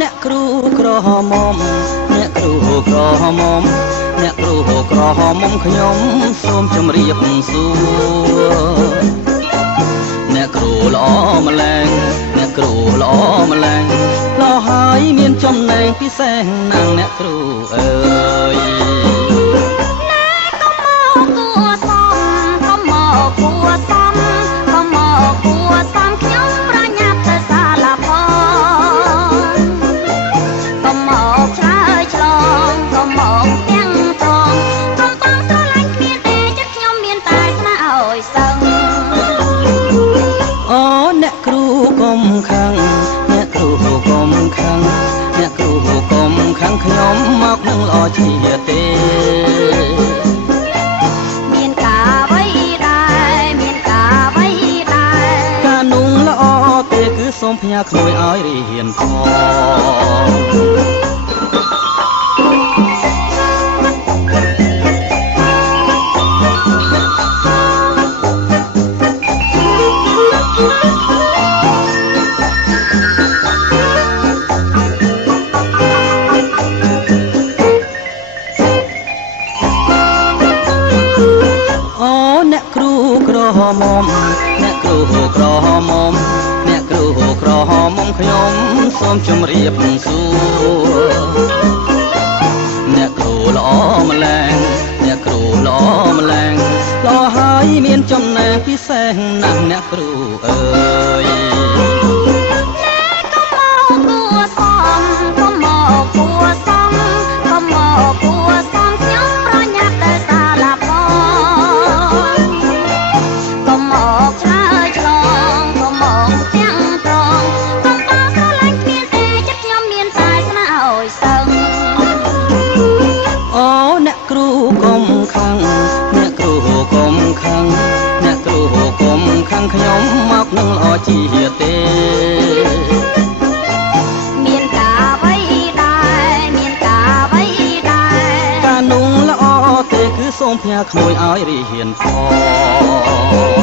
អ្នកគ្រូក្រហមអ្នកគ្រូក្រហមអ្នកគ្រូក្រហមខ្ញុំសូមជម្រាបសួរអ្នកគ្រូល្អម្ល៉េះអ្នកគ្រូល្អម្ល៉េះល្អហើយមានចំណេះពិសេសណាស់អ្នកគ្រូអើយអ្នកគ្រូកុំខាំងអ្នកគ្រូកុំខាំងអ្នកគ្រូកុំខាំងខ្ញុំមកនឹងល្អជាទេមានការអ្វីដែរមានការអ្វីដែរការนุ่งល្អទេគឺសូមផ្ញើក្មួយឲ្យរៀនផងអ្នកគ្រូក្រហមអ្នកគ្រូក្រហមអ្នកគ្រូក្រហមខ្ញុំសូមជម្រាបសួរអ្នកគ្រូល្អម្ល៉េះអ្នកគ្រូល្អម្ល៉េះល្អហើយមានចំណេះពិសេសណាស់អ្នកគ្រូអើយអ្នកគ្រូកុំខាំងអ្នកគ្រូកុំខាំងអ្នកគ្រូកុំខាំងខ្ញុំមកនឹងល្អជាទេមានការអ្វីដែរមានការអ្វីដែរការนุ่งល្អទេគឺសូមផ្ញើក្មួយឲ្យរៀនផង